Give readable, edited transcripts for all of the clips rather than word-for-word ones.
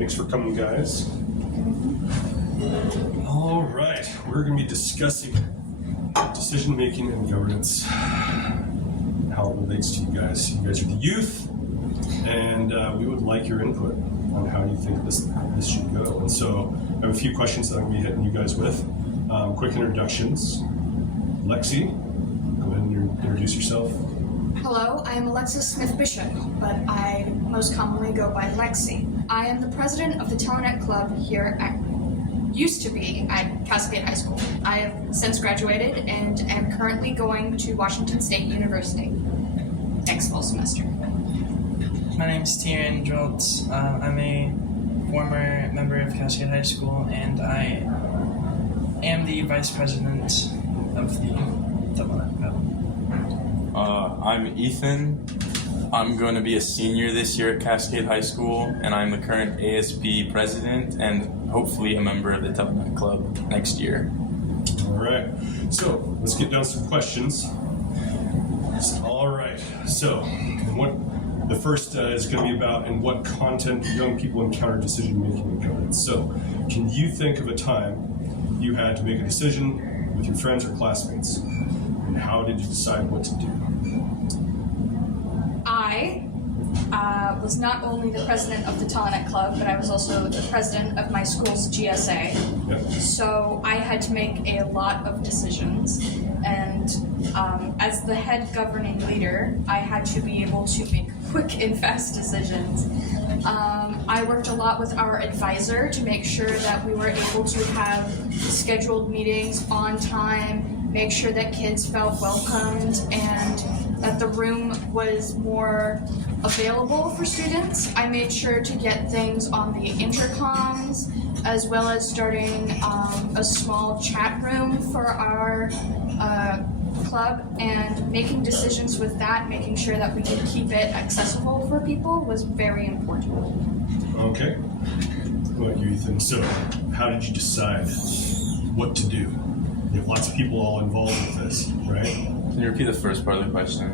Thanks for coming, guys. All right, we're going to be discussing decision-making and governance, how it relates to you guys. You guys are the youth, and we would like your input on how you think this should go. And so I have a few questions that I'm going to be hitting you guys with. Quick introductions. Lexi, go ahead and introduce yourself. Hello, I am Alexis Smith-Bishop, but I most commonly go by Lexi. I am the president of the Telenet Club here used to be at Cascade High School. I have since graduated and am currently going to Washington State University next fall semester. My name is Tyrion Droltz. I'm a former member of Cascade High School, and I am the vice president of the Telenet Club. I'm Ethan. I'm going to be a senior this year at Cascade High School, and I'm the current ASB president and hopefully a member of the Telenet Club next year. All right, so let's get down to some questions. All right, so the first is going to be about in what content young people encounter decision-making and governance. So can you think of a time you had to make a decision with your friends or classmates, and how did you decide what to do? I was not only the president of the Telenet Club, but I was also the president of my school's GSA. Yep. So I had to make a lot of decisions, and as the head governing leader, I had to be able to make quick and fast decisions. I worked a lot with our advisor to make sure that we were able to have scheduled meetings on time, make sure that kids felt welcomed, and that the room was more available for students. I made sure to get things on the intercoms, as well as starting a small chat room for our club, and making decisions with that, making sure that we could keep it accessible for people was very important. Okay. What about you, Ethan? So how did you decide what to do? You have lots of people all involved with this, right? Can you repeat the first part of the question?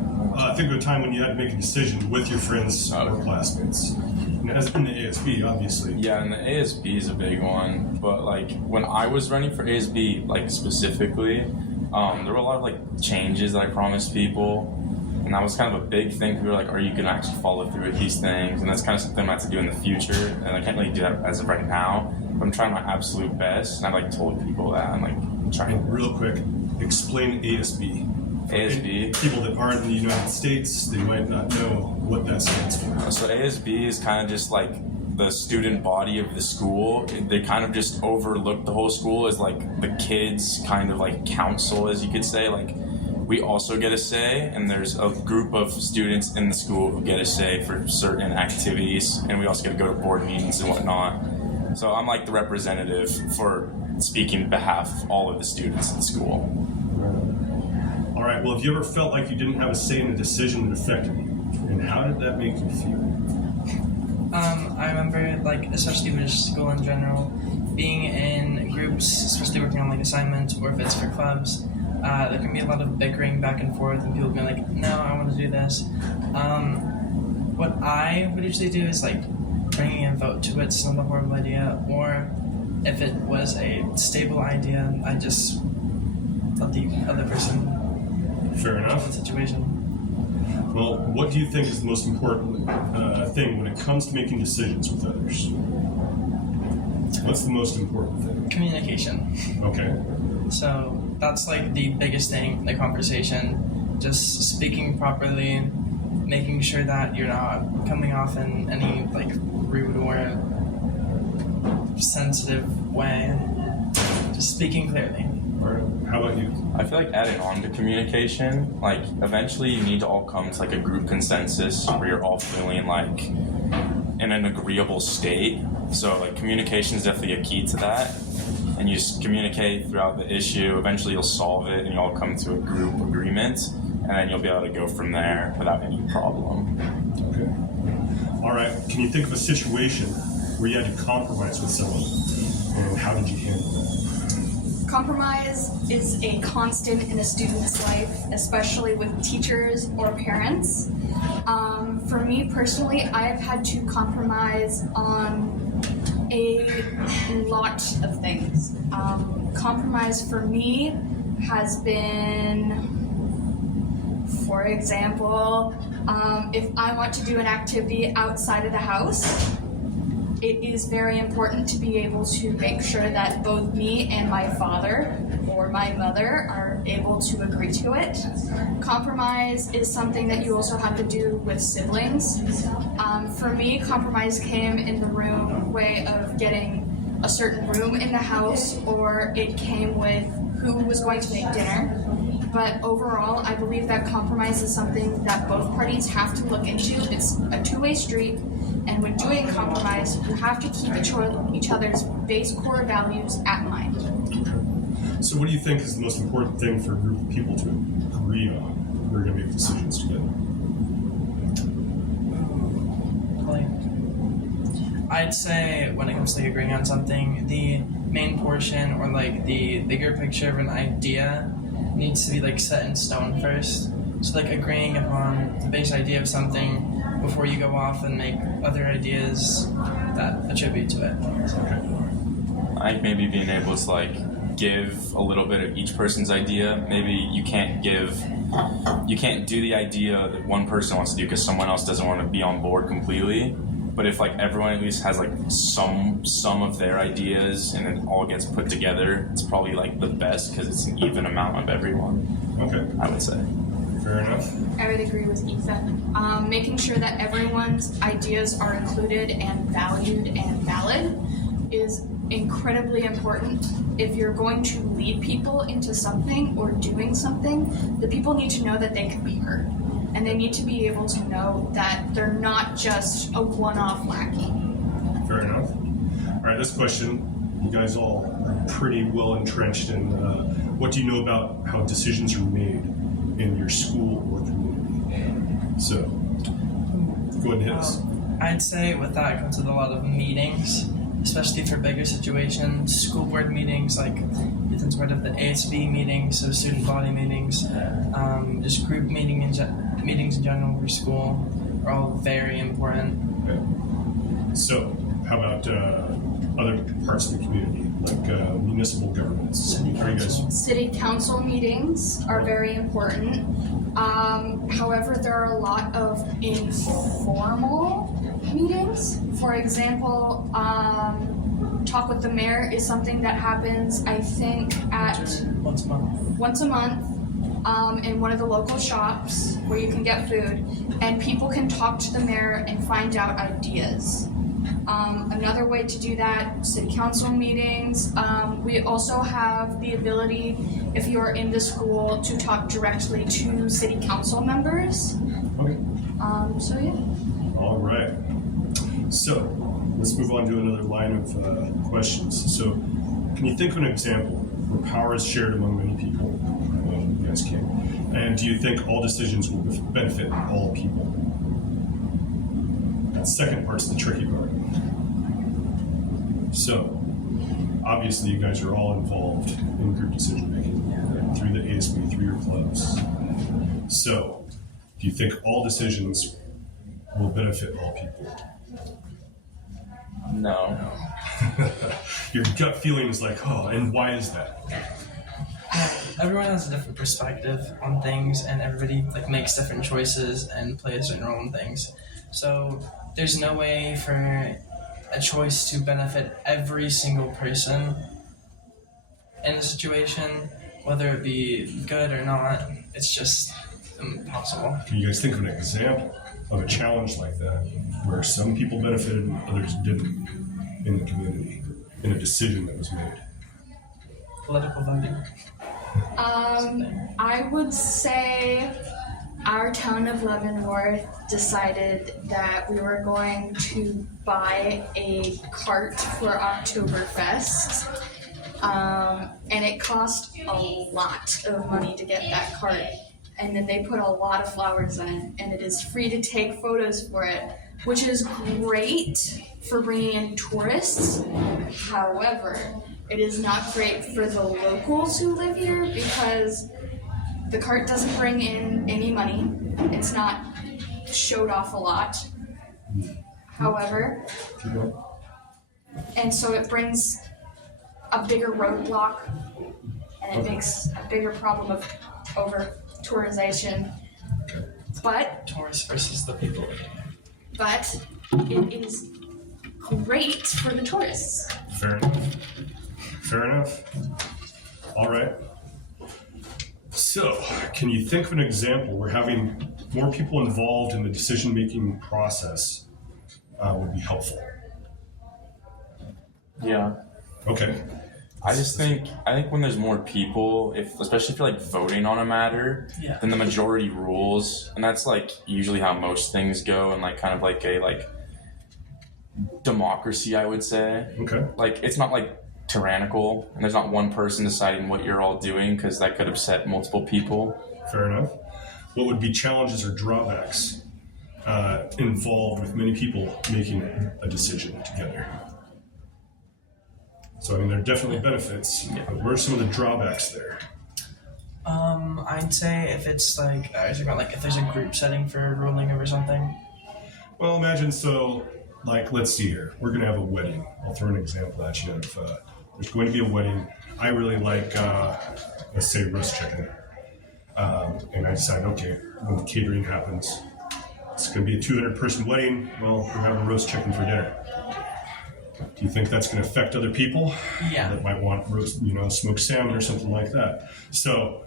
Think of a time when you had to make a decision with your friends or classmates. And it has been the ASB, obviously. Yeah, and the ASB is a big one, but like when I was running for ASB, like specifically, there were a lot of like changes that I promised people, and that was kind of a big thing. People were like, are you going to actually follow through with these things? And that's kind of something I have to do in the future, and I can't really do that as of right now, but I'm trying my absolute best, and I've like told people that. I'm like trying. Real quick, explain ASB. ASB. People that aren't in the United States, they might not know what that stands for. So ASB is kind of just like the student body of the school. They kind of just overlook the whole school as like the kids' kind of like council, as you could say. Like we also get a say, and there's a group of students in the school who get a say for certain activities, and we also get to go to board meetings and whatnot. So I'm like the representative for speaking on behalf of all of the students in the school. All right, well, have you ever felt like you didn't have a say in a decision that affected you? And how did that make you feel? I remember, like, especially with school in general, being in groups, especially working on like assignments or if it's for clubs, there can be a lot of bickering back and forth, and people being like, no, I want to do this. What I would usually do is like bringing a vote to it's not a horrible idea, or if it was a stable idea, I just let the other person Fair enough. the situation. Well, what do you think is the most important thing when it comes to making decisions with others? What's the most important thing? Communication. Okay. So that's like the biggest thing, the conversation. Just speaking properly, making sure that you're not coming off in any like rude or sensitive way. Just speaking clearly. All right. How about you? I feel like adding on to communication, like eventually you need to all come to like a group consensus where you're all feeling like in an agreeable state. So like communication is definitely a key to that. And you just communicate throughout the issue. Eventually you'll solve it and you'll all come to a group agreement, and then you'll be able to go from there without any problem. Okay. All right. Can you think of a situation where you had to compromise with someone, and how did you handle that? Compromise is a constant in a student's life, especially with teachers or parents. For me personally, I have had to compromise on a lot of things. Compromise for me has been, for example, if I want to do an activity outside of the house, it is very important to be able to make sure that both me and my father or my mother are able to agree to it. Compromise is something that you also have to do with siblings. For me, compromise came in the way of getting a certain room in the house, or it came with who was going to make dinner. But overall, I believe that compromise is something that both parties have to look into. It's a two-way street, and when doing compromise, you have to keep each other's base core values at mind. So what do you think is the most important thing for a group of people to agree on when they're going to make decisions together? I'd say when it comes to agreeing on something, the main portion or the bigger picture of an idea needs to be set in stone first. So agreeing upon the base idea of something before you go off and make other ideas that attribute to it. Okay. I think maybe being able to give a little bit of each person's idea. Maybe you can't do the idea that one person wants to do because someone else doesn't want to be on board completely. But if everyone at least has some of their ideas and it all gets put together, it's probably the best because it's an even amount of everyone. Okay. I would say. Fair enough. I would agree with Ethan. Making sure that everyone's ideas are included and valued and valid is incredibly important. If you're going to lead people into something or doing something, the people need to know that they can be heard. And they need to be able to know that they're not just a one-off lackey. Fair enough. All right, this question, you guys all are pretty well entrenched in what do you know about how decisions are made in your school or community? So, go ahead and hit us. I'd say with that comes with a lot of meetings, especially for bigger situations, school board meetings, Ethan's heard of the ASB meetings, so student body meetings, just group meetings in general for school are all very important. Okay. So, how about other parts of the community, municipal governments? How are you guys? City council meetings are very important. However, there are a lot of informal meetings. For example, talk with the mayor is something that happens, I think, at Once a month. In one of the local shops where you can get food, and people can talk to the mayor and find out ideas. Another way to do that, city council meetings. We also have the ability, if you're in the school, to talk directly to city council members. Okay. So yeah. All right. So, let's move on to another line of questions. So, can you think of an example where power is shared among many people? Well, you guys can. And do you think all decisions will benefit all people? That second part's the tricky part. So, obviously you guys are all involved in group decision making through the ASB, through your clubs. So, do you think all decisions will benefit all people? No. Your gut feeling is and why is that? Everyone has a different perspective on things, and everybody makes different choices and plays a certain role in things. So there's no way for a choice to benefit every single person in a situation, whether it be good or not. It's just impossible. Can you guys think of an example of a challenge like that, where some people benefited and others didn't in the community, in a decision that was made? Political voting. I would say our town of Leavenworth decided that we were going to buy a cart for Oktoberfest. And it cost a lot of money to get that cart. And then they put a lot of flowers in it, and it is free to take photos for it, which is great for bringing in tourists. However, it is not great for the locals who live here because the cart doesn't bring in any money. It's not showed off a lot. However, Keep going. and so it brings a bigger roadblock, and it makes a bigger problem of over tourization. But Tourists versus the people. it is great for the tourists. Fair enough. Fair enough. All right. So, can you think of an example where having more people involved in the decision-making process would be helpful? Yeah. Okay. I think when there's more people, especially if you're like voting on a matter, Yeah. then the majority rules, and that's like usually how most things go, and like kind of like a like democracy, I would say. Okay. Like it's not like tyrannical, and there's not one person deciding what you're all doing, because that could upset multiple people. Fair enough. What would be challenges or drawbacks involved with many people making a decision together? So, I mean, there are definitely benefits, but what are some of the drawbacks there? I'd say if it's like, I was about like if there's a group setting for ruling over something. Well, imagine like, let's see here. We're going to have a wedding. I'll throw an example at you of there's going to be a wedding. I really like, let's say, roast chicken. And I decide, okay, when the catering happens, it's going to be a 200-person wedding. Well, we're having roast chicken for dinner. Do you think that's going to affect other people? Yeah. That might want roast, smoked salmon or something like that. So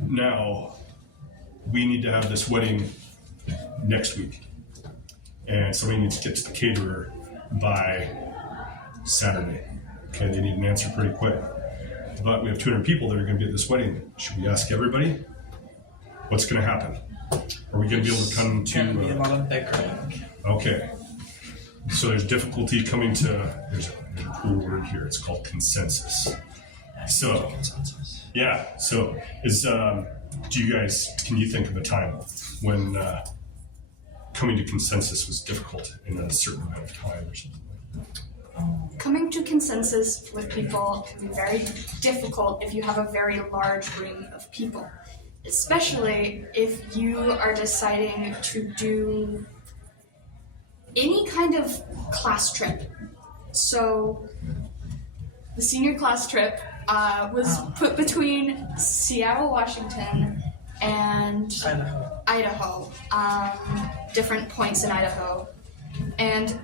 now we need to have this wedding next week. And somebody needs to get to the caterer by Saturday. Okay, they need an answer pretty quick. But we have 200 people that are going to be at this wedding. Should we ask everybody? What's going to happen? Are we going to be able to come It's gonna be a to... lot of bickering. Okay. So there's difficulty coming to... There's a cool word here. It's called consensus. So, Consensus. yeah. So can you think of a time when coming to consensus was difficult in a certain amount of time or something like that? Coming to consensus with people can be very difficult if you have a very large room of people, especially if you are deciding to do any kind of class trip. So the senior class trip was put between Seattle, Washington, and Idaho, different points in Idaho. And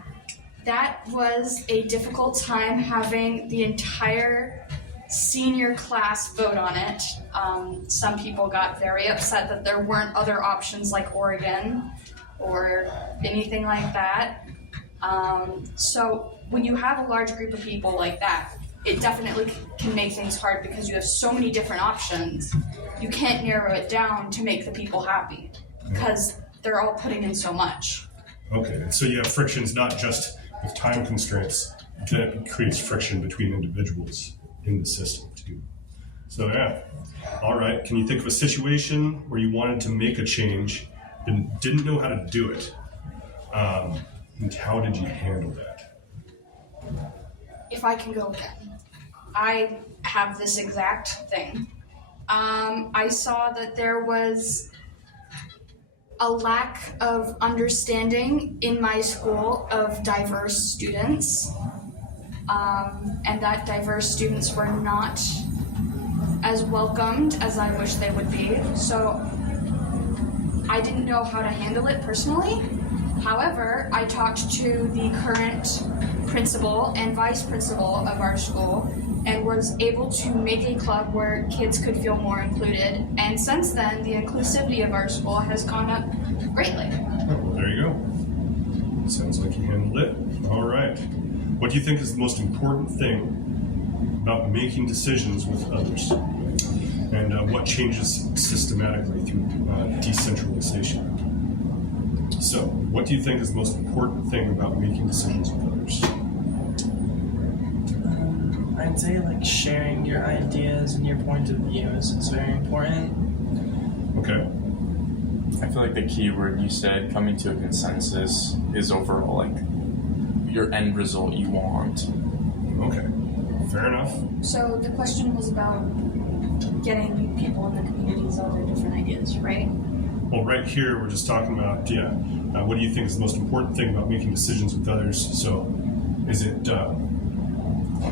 that was a difficult time having the entire senior class vote on it. Some people got very upset that there weren't other options like Oregon or anything like that. So when you have a large group of people like that, it definitely can make things hard because you have so many different options. You can't narrow it down to make the people happy because they're all putting in so much. Okay, and so you have frictions not just with time constraints, that creates friction between individuals in the system too. So yeah, all right. Can you think of a situation where you wanted to make a change and didn't know how to do it? And how did you handle that? If I can go again, I have this exact thing. I saw that there was a lack of understanding in my school of diverse students, and that diverse students were not as welcomed as I wish they would be. So I didn't know how to handle it personally. However, I talked to the current principal and vice principal of our school and was able to make a club where kids could feel more included. And since then, the inclusivity of our school has gone up greatly. Oh, well, there you go. Sounds like you handled it. All right. What do you think is the most important thing about making decisions with others? And what changes systematically through decentralization? So, what do you think is the most important thing about making decisions with others? I'd say like sharing your ideas and your point of view is very important. Okay. I feel like the key word you said, coming to a consensus, is overall like your end result you want. Okay. Fair enough. So the question was about getting people in the communities all their different ideas, right? well, right here we're just talking about, what do you think is the most important thing about making decisions with others? So is it,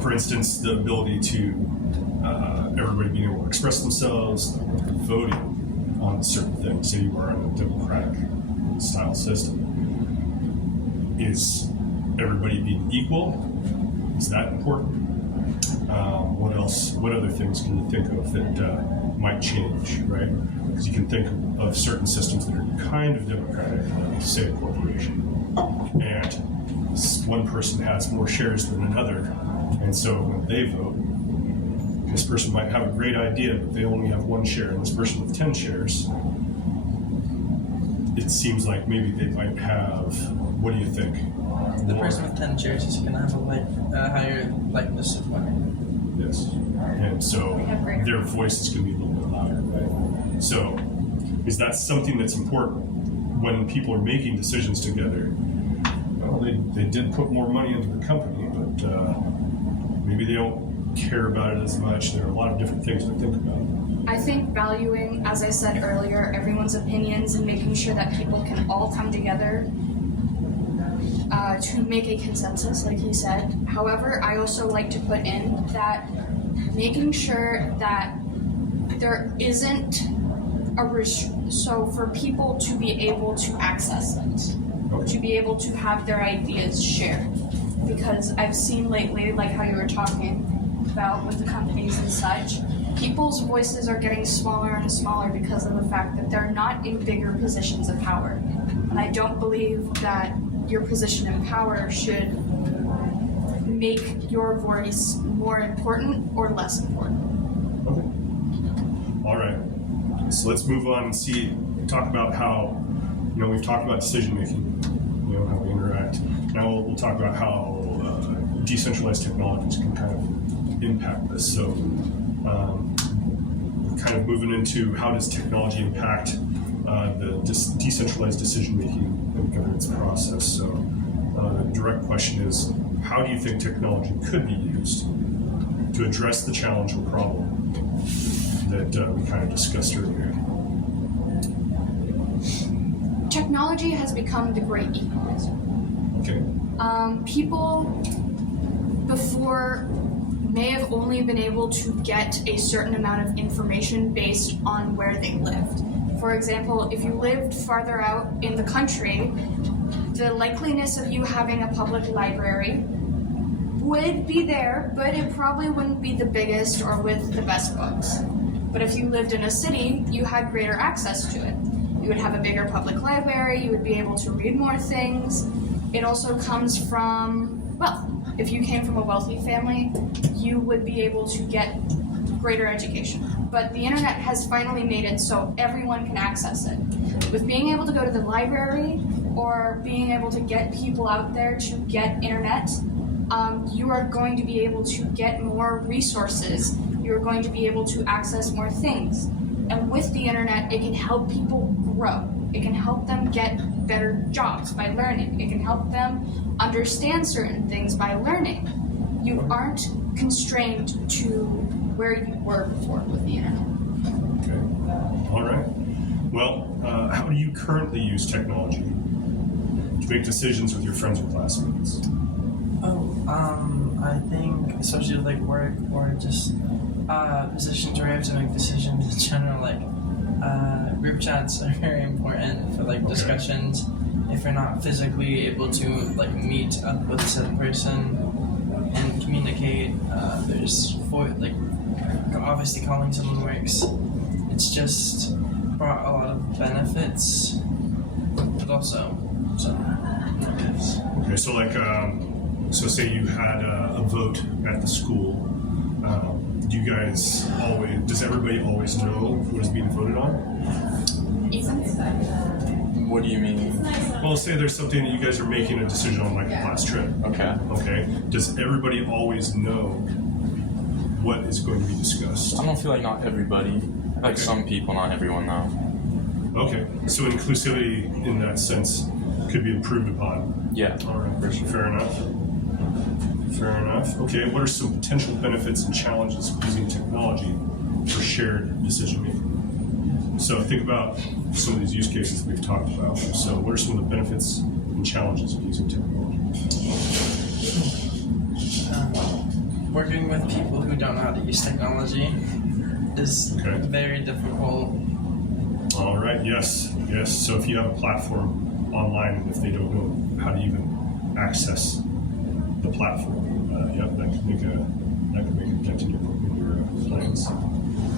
for instance, the ability to everybody being able to express themselves, voting on certain things? Say you are in a democratic style system. Is everybody being equal? Is that important? What else? What other things can you think of that might change, right? Because you can think of certain systems that are kind of democratic, like say a corporation, and one person has more shares than another, and so when they vote, this person might have a great idea, but they only have one share, and this person with 10 shares, it seems like maybe they might have, what do you think? The person with 10 shares is going to have a higher likeness of money. Yes. And so their voice is going to be a little bit louder, right? So is that something that's important when people are making decisions together? Well, they did put more money into the company, but maybe they don't care about it as much. There are a lot of different things to think about. I think valuing, as I said earlier, everyone's opinions and making sure that people can all come together to make a consensus, like he said. However, I also like to put in that making sure that there isn't so for people to be able to access it, to be able to have their ideas shared. Because I've seen lately, like how you were talking about with the companies and such, people's voices are getting smaller and smaller because of the fact that they're not in bigger positions of power. And I don't believe that your position in power should make your voice more important or less important. Okay. All right. So let's move on and talk about how, we've talked about decision making, how we interact. Now we'll talk about how decentralized technologies can kind of impact this. So kind of moving into how does technology impact the decentralized decision-making and governance process. So the direct question is, how do you think technology could be used to address the challenge or problem that we kind of discussed earlier? Technology has become the great equalizer. Okay. People before may have only been able to get a certain amount of information based on where they lived. For example, if you lived farther out in the country, the likeliness of you having a public library would be there, but it probably wouldn't be the biggest or with the best books. But if you lived in a city, you had greater access to it. You would have a bigger public library, you would be able to read more things. It also comes from wealth. If you came from a wealthy family, you would be able to get greater education. But the internet has finally made it so everyone can access it. With being able to go to the library or being able to get people out there to get internet, you are going to be able to get more resources. You're going to be able to access more things. And with the internet, it can help people grow. It can help them get better jobs by learning. It can help them understand certain things by learning. You aren't constrained to where you were before with the internet. Okay. All right. Well, how do you currently use technology to make decisions with your friends or classmates? I think, especially with like work or just positions where I have to make decisions in general, like group chats are very important for like discussions. If you're not physically able to like meet up with said person and communicate, obviously calling someone works. It's just brought a lot of benefits, but also some negatives. Okay, so like, so say you had a vote at the school. Does everybody always know what is being voted on? Ethan? What do you mean? Well, say there's something that you guys are making a decision on, like a class trip. Okay. Okay. Does everybody always know what is going to be discussed? I don't feel like not everybody. Like some people, not everyone though. Okay. So inclusivity in that sense could be improved upon. Yeah. All right. Fair enough. Fair enough. Okay. What are some potential benefits and challenges of using technology for shared decision making? So think about some of these use cases that we've talked about. So what are some of the benefits and challenges of using technology? Working with people who don't know how to use technology is very difficult. All right, yes. So if you have a platform online and if they don't know how to even access the platform, that could make a dent in your plans.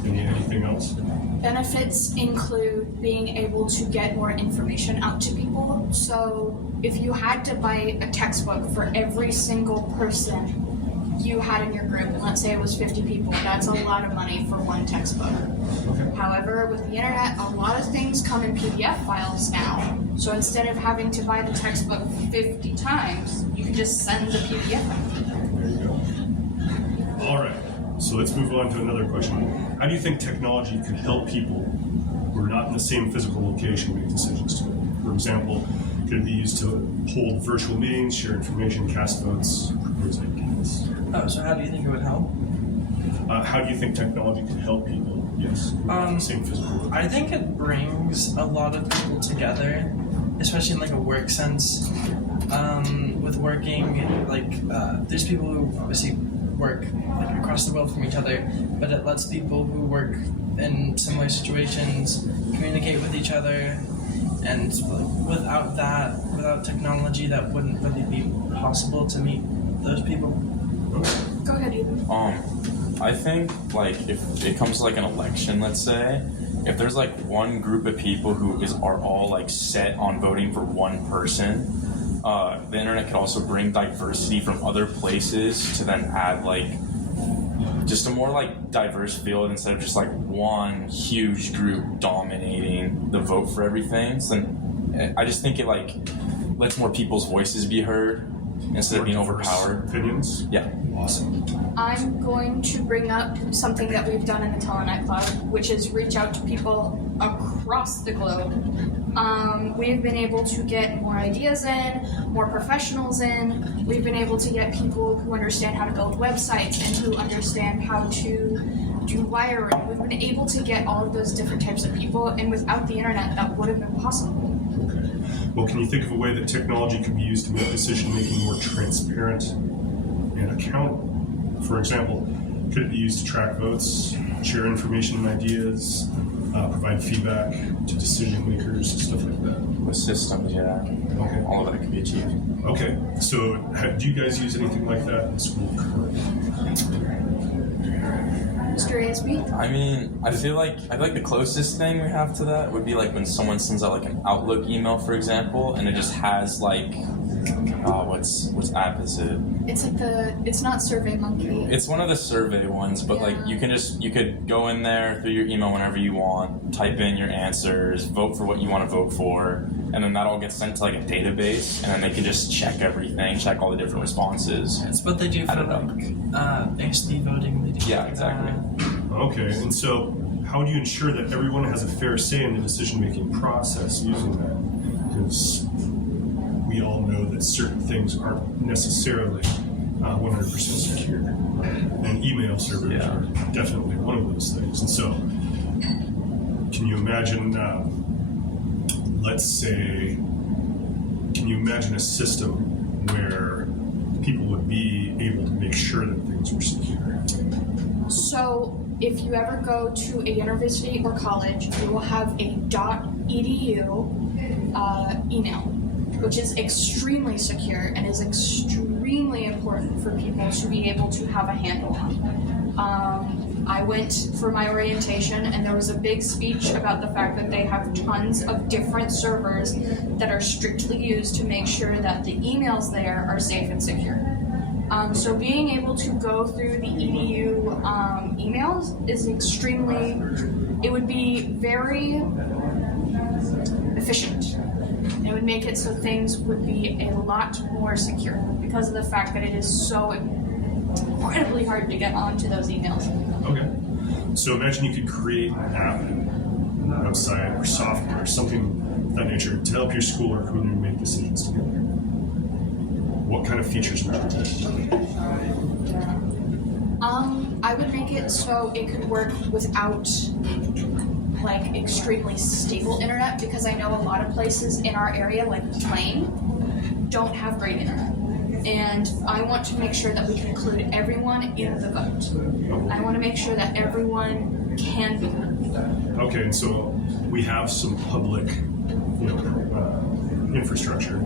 Anything else? Benefits include being able to get more information out to people. So if you had to buy a textbook for every single person you had in your group, and let's say it was 50 people, that's a lot of money for one textbook. Okay. However, with the internet, a lot of things come in PDF files now. So instead of having to buy the textbook 50 times, you can just send the PDF out. There you go. All right. So let's move on to another question. How do you think technology could help people who are not in the same physical location make decisions together? For example, could it be used to hold virtual meetings, share information, cast votes, propose ideas? Oh, so how do you think it would help? How do you think technology could help people? Yes, who are not in the same physical location. I think it brings a lot of people together, especially in like a work sense. With working, there's people who obviously work like across the world from each other, but it lets people who work in similar situations communicate with each other. And without technology, that wouldn't really be possible to meet those people. Go ahead, Ethan. I think if it comes to an election, let's say, if there's one group of people who are all set on voting for one person, the internet could also bring diversity from other places to then add just a more diverse field instead of just one huge group dominating the vote for everything. So then I just think it lets more people's voices be heard instead of being overpowered. Opinions? Yeah. Awesome. I'm going to bring up something that we've done in the Telenet Cloud, which is reach out to people across the globe. We've been able to get more ideas in, more professionals in. We've been able to get people who understand how to build websites and who understand how to do wiring. We've been able to get all of those different types of people, and without the internet, that would have been possible. Okay. Well, can you think of a way that technology could be used to make decision-making more transparent and accountable? For example, could it be used to track votes, share information and ideas, provide feedback to decision makers, stuff like that? With systems, yeah. Okay. All of that could be achieved. Okay. So do you guys use anything like that in school currently? Mr. ASB? I mean, I feel like the closest thing we have to that would be when someone sends out an Outlook email, for example, and it just has what's app is it? It's not SurveyMonkey. It's one of the survey ones, but Yeah. you could go in there through your email whenever you want, type in your answers, vote for what you want to vote for, and then that all gets sent to a database, and then they can just check everything, check all the different responses. It's what they do for ASD voting. They do Yeah, exactly. Okay. And so how do you ensure that everyone has a fair say in the decision-making process using that? Because we all know that certain things aren't necessarily 100% secure. And email servers are definitely one of those things. And so can you imagine, can you imagine a system where people would be able to make sure that things were secure? So if you ever go to a university or college, you will have a .edu email, which is extremely secure and is extremely important for people to be able to have a handle on. I went for my orientation and there was a big speech about the fact that they have tons of different servers that are strictly used to make sure that the emails there are safe and secure. So being able to go through the EDU emails is it would be very efficient. It would make it so things would be a lot more secure because of the fact that it is so incredibly hard to get onto those emails. Okay. So imagine you could create an app, website, or software, or something of that nature to help your school or community make decisions together. What kind of features would you do? I would make it so it could work without like extremely stable internet, because I know a lot of places in our area, like Plain, don't have great internet. And I want to make sure that we can include everyone in the vote. I want to make sure that everyone can be heard. Okay, and so we have some public, infrastructure.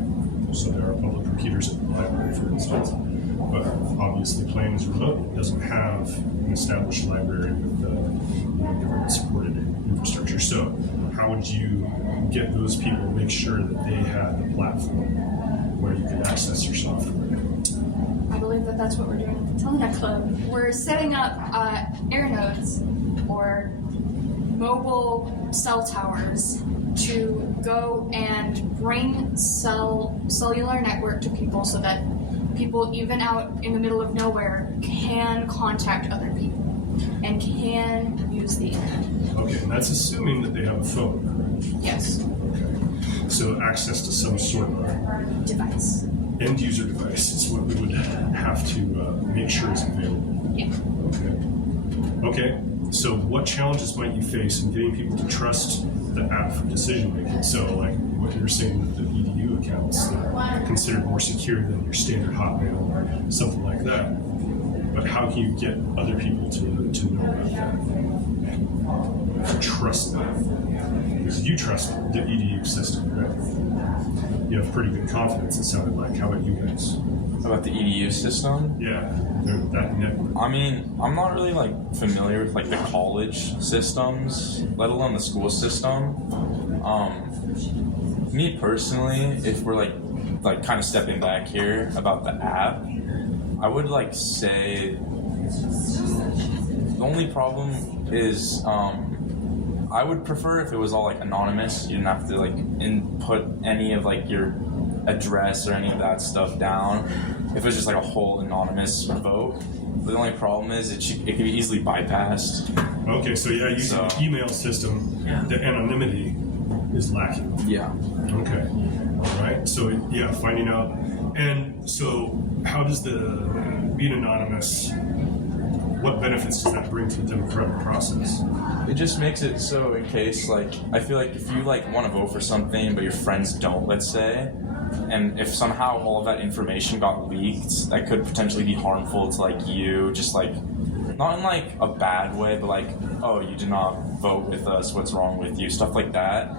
So there are public computers at the library, for instance. But obviously, Plain is remote. It doesn't have an established library with government-supported infrastructure. So how would you get those people, make sure that they have the platform where you can access your software? I believe that that's what we're doing at the Telnet Club. We're setting up air nodes or mobile cell towers to go and bring cellular network to people so that people, even out in the middle of nowhere, can contact other people and can use the internet. Okay, and that's assuming that they have a phone, correct? Yes. Okay. So access to some sort of Device. end user device is what we would have to make sure is available. Yeah. Okay. So what challenges might you face in getting people to trust the app for decision making? So like what you're saying with the EDU accounts that are considered more secure than your standard Hotmail or something like that. But how can you get other people to know about that? To trust that. Because you trust the EDU system, right? You have pretty good confidence, it sounded like. How about you guys? About the EDU system? Yeah, that network. I mean, I'm not really familiar with the college systems, let alone the school system. Me personally, if we're like kind of stepping back here about the app, I would say the only problem is I would prefer if it was all anonymous. You didn't have to input any of your address or any of that stuff down. If it was just a whole anonymous vote. But the only problem is it can be easily bypassed. Okay, so yeah, using the email system, the anonymity is lacking. Yeah. Okay. All right. So yeah, finding out. And so how does being anonymous, what benefits does that bring to the democratic process? It just makes it so in case I feel like if you want to vote for something but your friends don't, let's say, and if somehow all of that information got leaked, that could potentially be harmful to you, just not in a bad way, but oh, you did not vote with us, what's wrong with you, stuff like that.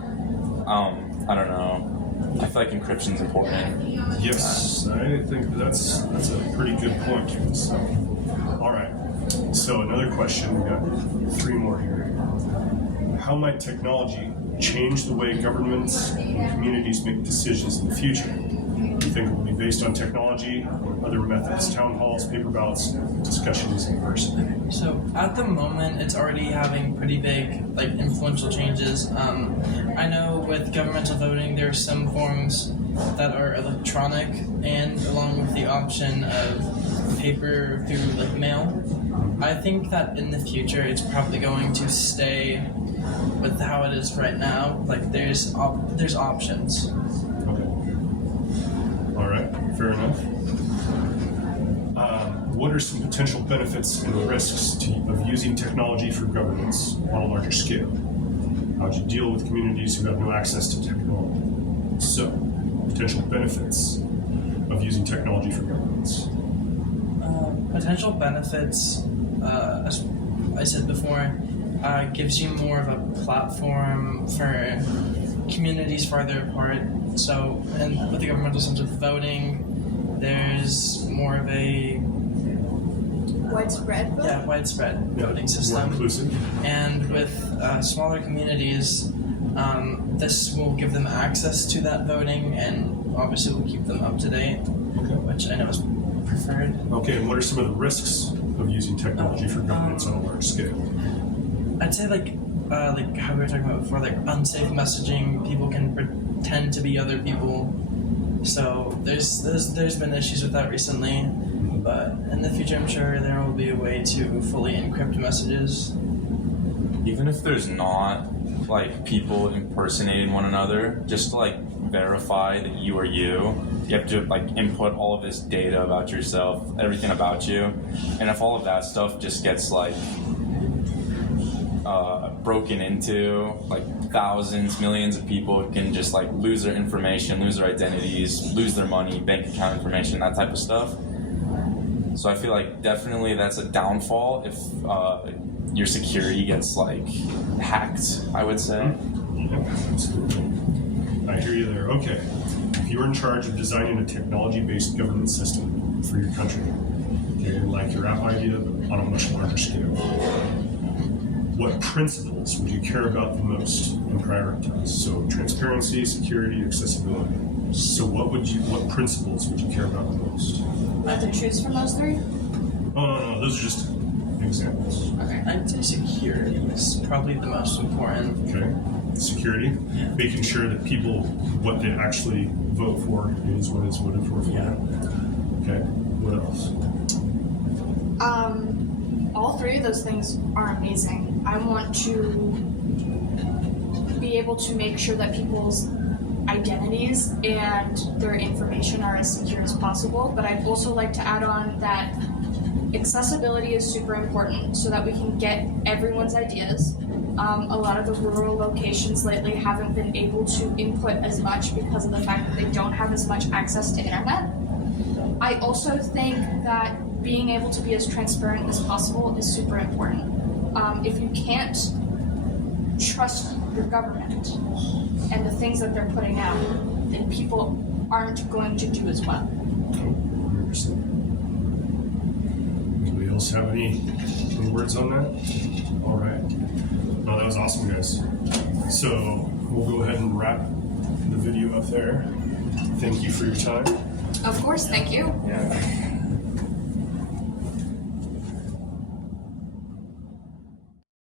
I don't know. I feel like encryption is important. Yes, I think that's a pretty good point. So, all right. So another question, we got 3 more here. How might technology change the way governments and communities make decisions in the future? Do you think it will be based on technology or other methods? Town halls, paper ballots, discussions in person? So at the moment, it's already having pretty big, influential changes. I know with governmental voting, there are some forms that are electronic, and along with the option of paper through mail. I think that in the future, it's probably going to stay with how it is right now. There's options. Okay. All right. Fair enough. What are some potential benefits and risks of using technology for governance on a larger scale? How do you deal with communities who have no access to technology? So, potential benefits of using technology for governance. Potential benefits, as I said before, gives you more of a platform for communities farther apart. So, and with the governmental sense of voting, there's more of a Widespread vote? Yeah, widespread voting system. More inclusive. And with smaller communities, this will give them access to that voting, and obviously will keep them up to date, which I know is preferred. Okay, and what are some of the risks of using technology for governance on a large scale? I'd say how we were talking about before, unsafe messaging. People can pretend to be other people. So there's been issues with that recently. But in the future, I'm sure there will be a way to fully encrypt messages. Even if there's not people impersonating one another, just to verify that you are you have to input all of this data about yourself, everything about you. And if all of that stuff just gets broken into. Like thousands, millions of people can just like lose their information, lose their identities, lose their money, bank account information, that type of stuff. So I feel like definitely that's a downfall if your security gets like hacked, I would say. Yeah, absolutely. I hear you there. Okay. If you're in charge of designing a technology-based governance system for your country, okay, like your app idea, but on a much larger scale, what principles would you care about the most and prioritize? So transparency, security, accessibility. So what principles would you care about the most? I have to choose from those three? Oh, no, those are just examples. Okay. I'd say security is probably the most important. Okay. Security, Yeah. making sure that people, what they actually vote for is what is voted for Yeah. them. Okay. What else? All three of those things are amazing. I want to be able to make sure that people's identities and their information are as secure as possible, but I'd also like to add on that accessibility is super important so that we can get everyone's ideas. A lot of the rural locations lately haven't been able to input as much because of the fact that they don't have as much access to internet. I also think that being able to be as transparent as possible is super important. If you can't trust your government and the things that they're putting out, then people aren't going to do as well. 100%. Anybody else have any words on that? All right. No, that was awesome, guys. So we'll go ahead and wrap the video up there. Thank you for your time. Of course, thank you. Yeah.